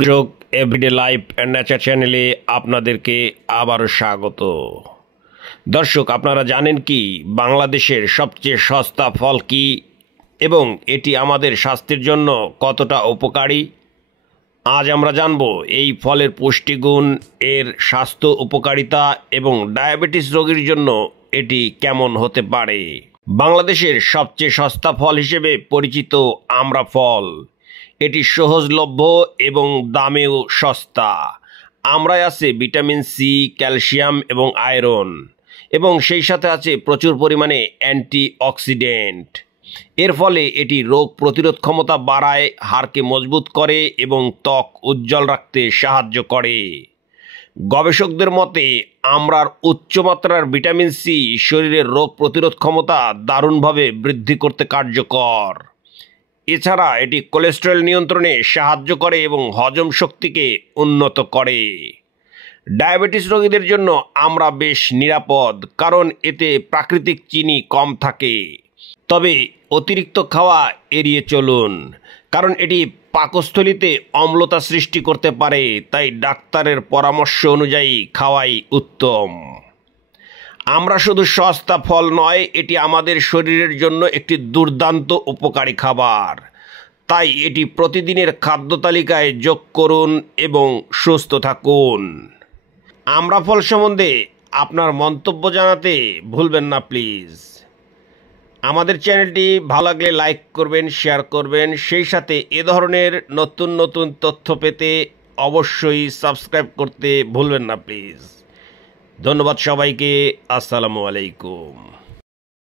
কৃষক everyday life and nature চ্যানেলে আপনাদেরকে আবারও স্বাগত। দর্শক, আপনারা জানেন কি বাংলাদেশের সবচেয়ে সস্তা ফল কি এবং এটি আমাদের স্বাস্থ্যের জন্য কতটা উপকারী? আজ আমরা জানব এই ফলের পুষ্টিগুণ, এর স্বাস্থ্য উপকারিতা এবং ডায়াবেটিস রোগীর জন্য এটি কেমন হতে পারে। বাংলাদেশের সবচেয়ে সস্তা ফল হিসেবে পরিচিত আমড়া ফল। এটি সহজলভ্য এবং দামেও সস্তা। আমড়ায় আছে ভিটামিন সি, ক্যালসিয়াম এবং আয়রন, এবং সেই সাথে আছে প্রচুর পরিমাণে অ্যান্টিঅক্সিডেন্ট। এর ফলে এটি রোগ প্রতিরোধ ক্ষমতা বাড়ায়, হাড়কে মজবুত করে এবং ত্বক উজ্জ্বল রাখতে সাহায্য করে। গবেষকদের মতে আমড়ার উচ্চমাত্রার ভিটামিন সি শরীরের রোগ প্রতিরোধ ক্ষমতা দারুণভাবে বৃদ্ধি করতে কার্যকর। এছাড়া এটি কোলেস্টেরল নিয়ন্ত্রণে সাহায্য করে এবং হজম শক্তিকে উন্নত করে। ডায়াবেটিস রোগীদের জন্য আমড়া বেশ নিরাপদ, কারণ এতে প্রাকৃতিক চিনি কম থাকে। তবে অতিরিক্ত খাওয়া এড়িয়ে চলুন, কারণ এটি পাকস্থলীতে অম্লতা সৃষ্টি করতে পারে, তাই ডাক্তারের পরামর্শ অনুযায়ী খাওয়াই উত্তম। আমরা শুধু সস্তা ফল নয়, এটি আমাদের শরীরের জন্য একটি দুর্দান্ত উপকারী খাবার। তাই এটি প্রতিদিনের খাদ্য তালিকায় যোগ করুন এবং সুস্থ থাকুন। আমড়া ফল সম্বন্ধে আপনার মন্তব্য জানাতে ভুলবেন না প্লিজ। আমাদের চ্যানেলটি ভালো লাগলে লাইক করবেন, শেয়ার করবেন। সেই সাথে এ ধরনের নতুন নতুন তথ্য পেতে অবশ্যই সাবস্ক্রাইব করতে ভুলবেন না প্লিজ। ধন্যবাদ সবাইকে। আসসালামু আলাইকুম।